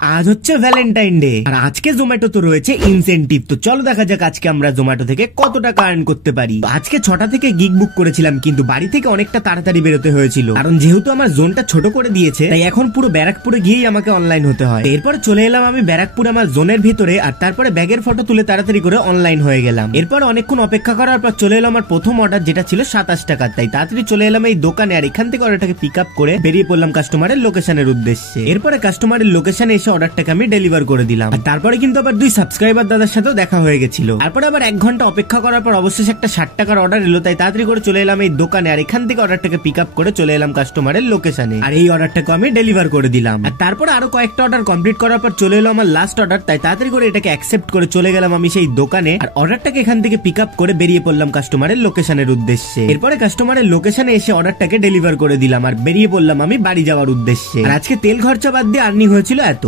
আজ হচ্ছে Valentine day আর আজকে জোম্যাটো তো রয়েছে ইনসেনটিভ। তো চলো দেখা যাক আজকে আমরা জোম্যাটো থেকে কত টাকা আর্ন করতে পারি। আজকে 6টা থেকে গিগ বুক করেছিলাম, কিন্তু বাড়ি থেকে অনেকটা তাড়াতাড়ি বেরোতে হয়েছিল, কারণ যেহেতু আমার জোনটা ছোট করে দিয়েছে তাই এখন পুরো ব্যারাকপুরে গিয়েই আমাকে অনলাইন হতে হয়। এরপর চলে এলাম আমি ব্যারাকপুর আমার জোনের ভিতরে, আর তারপরে ব্যাগের ফটো তুলে তাড়াতাড়ি করে অনলাইন হয়ে গেলাম। এরপর অনেকক্ষণ অপেক্ষা করার পর চলে এলাম আমার প্রথম অর্ডার, যেটা ছিল 27 টাকা। তাই তাড়াতাড়ি চলে এলাম এই দোকানে, আর এখান থেকে অর্ডারটাকে পিক আপ করে বেরিয়ে পড়লাম কাস্টমারের লোকেশনের উদ্দেশ্যে। এরপরে কাস্টমারের লোকেশনে এসে অর্ডারটাকে আমি ডেলিভার করে দিলাম। আর তারপরে কিন্তু আবার 2 সাবস্ক্রাইবার দাদার সাথেও দেখা হয়ে গেছিল। তারপরে আবার 1 ঘন্টা অপেক্ষা করার পর অবশেষে একটা 60 টাকার অর্ডার এলো। তাই তাড়াতাড়ি করে চলে এলাম এই দোকানে, আর এখান থেকে অর্ডারটাকে পিক আপ করে চলে এলাম কাস্টমারের লোকেশনে, আর এই অর্ডারটাকে আমি ডেলিভার করে দিলাম। আর তারপরে আরো কয়েকটা অর্ডার কমপ্লিট করার পর চলে এলো আমার লাস্ট অর্ডার। তাই তাড়াতাড়ি করে এটাকে অ্যাকসেপ্ট করে চলে গেলাম আমি সেই দোকানে, আর অর্ডারটাকে এখান থেকে পিক আপ করে বেরিয়ে পড়লাম কাস্টমারের লোকেশনের উদ্দেশ্যে। এরপরে কাস্টমারের লোকেশনে এসে অর্ডারটাকে ডেলিভার করে দিলাম, আর বেরিয়ে পড়লাম আমি বাড়ি যাওয়ার উদ্দেশ্যে। আর আজকে তেল খরচা বাদ দিয়ে আর্নিং হয়েছিল এত।